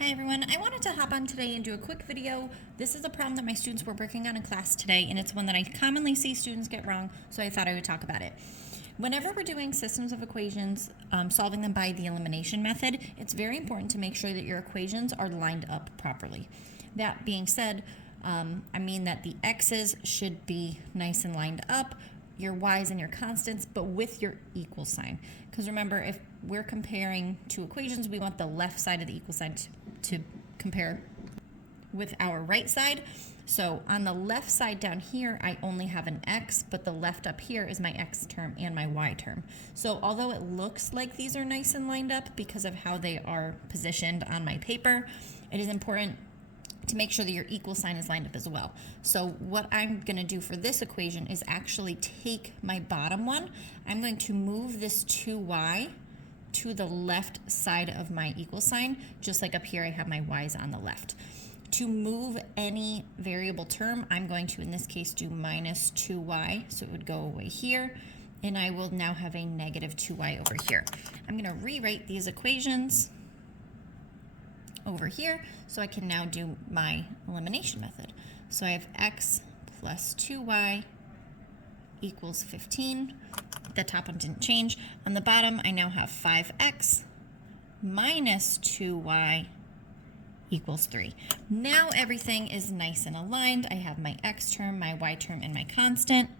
Hi everyone, I wanted to hop on today and do a quick video. This is a problem that my students were working on in class today, and it's one that I commonly see students get wrong, so I thought I would talk about it. Whenever we're doing systems of equations, solving them by the elimination method, it's very important to make sure that your equations are lined up properly. That being said, I mean that the x's should be nice and lined up, your y's and your constants, but with your equal sign. Because remember, if we're comparing two equations, we want the left side of the equal sign to compare with our right side. So on the left side down here, I only have an x, but the left up here is my x term and my y term. So although it looks like these are nice and lined up because of how they are positioned on my paper, it is important to make sure that your equal sign is lined up as well. So what I'm going to do for this equation is actually take my bottom one. I'm going to move this 2y to the left side of my equal sign, just like up here I have my y's on the left. To move any variable term, I'm going to, in this case, do minus 2y, so it would go away here, and I will now have a negative 2y over here. I'm going to rewrite these equations over here, so I can now do my elimination method. So I have x plus 2y equals 15. The top one didn't change. On the bottom, I now have 5x minus 2y equals 3. Now everything is nice and aligned. I have my x term, my y term, and my constant.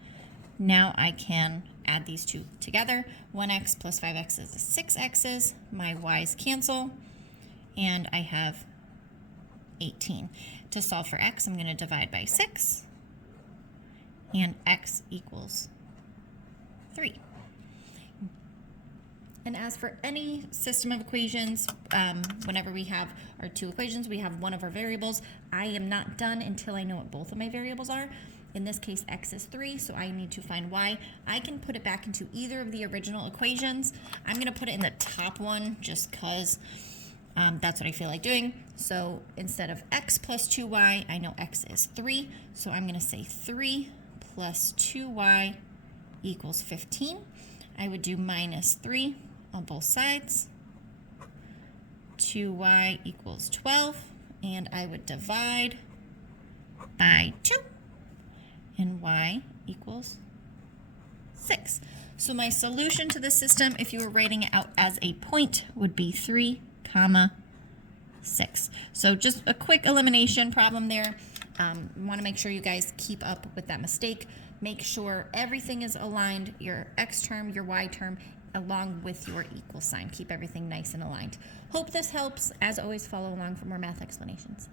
Now I can add these two together. 1x plus 5x is 6x's. My y's cancel, and I have 18. To solve for x, I'm going to divide by 6, and x equals 3. And as for any system of equations, whenever we have our two equations, we have one of our variables. I am not done until I know what both of my variables are. In this case, x is 3, so I need to find y. I can put it back into either of the original equations. I'm going to put it in the top one just because that's what I feel like doing. So instead of x plus 2y, I know x is 3. So I'm going to say 3 plus 2y equals 15. I would do minus 3 on both sides. 2y equals 12. And I would divide by 2. And y equals 6. So my solution to this system, if you were writing it out as a point, would be 3, 6. So just a quick elimination problem there. Want to make sure you guys keep up with that mistake. Make sure everything is aligned, your x term, your y term, along with your equal sign. Keep everything nice and aligned. Hope this helps. As always, follow along for more math explanations.